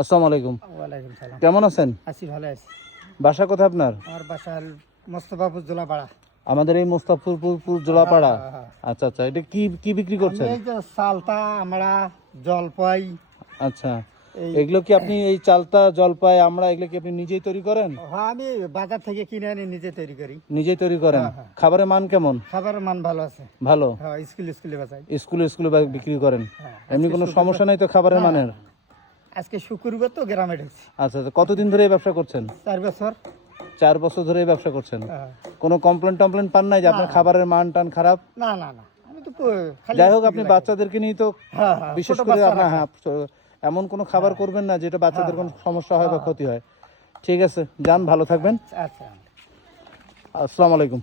আসসালামু আলাইকুম। ওয়ালাইকুম সালাম। কেমন আছেন? আছি, ভালো আছি। বাসা কোথায় আপনার? আমার বাসা মোস্তফাপুর জোলাপাড়া। আমাদের এই মুস্তাফরপুর জোলাপাড়া। হ্যাঁ, হ্যাঁ। আচ্ছা আচ্ছা, এটা কি কি বিক্রি আমি করছেন? এই যে চালতা, আমরা জলপাই, আচ্ছা, এই এগুলো কি আপনি এই চালতা জলপাই আমরা এগুলো কি আপনি নিজেই তৈরি করেন? হ্যাঁ, আমি বাজার থেকে কিনে আনি, নিজে তৈরি করি। নিজেই তৈরি করেন? হ্যাঁ, হ্যাঁ। খাবারের মান কেমন? খাবারের মান ভালো আছে। ভালো। হ্যাঁ, স্কুলে বাজাই। স্কুলে বিক্রি করেন? হ্যাঁ, এমনি আজকে কোনো শুক্রবার- সমস্যা নাই তো খাবারের না, মানের? আজকে শুক্রবার তো গ্রামে ঢুকছি। আচ্ছা আচ্ছা, কতদিন ধরে এই ব্যবসা করছেন? 4 বছর। 4 বছর ধরে এই ব্যবসা করছেন। হ্যাঁ। কোনো কমপ্লেন পান নাই যে আপনার না। খাবারের মান টান খারাপ? না, আমি তো খালি যাই হোক, স্কুলে আপনি লাগে। বাচ্চাদেরকে নিয়ে তো হ্যাঁ, হ্যাঁ, বিশেষ ছোট করে বাচ্চা আপনার রাখা। এমন কোনো খাবার করবেন না যেটা বাচ্চাদের কোনো সমস্যা হয় বা হ্যাঁ। ক্ষতি হয়। ঠিক আছে, যান, ভালো থাকবেন। আচ্ছা। আসসালামু আলাইকুম।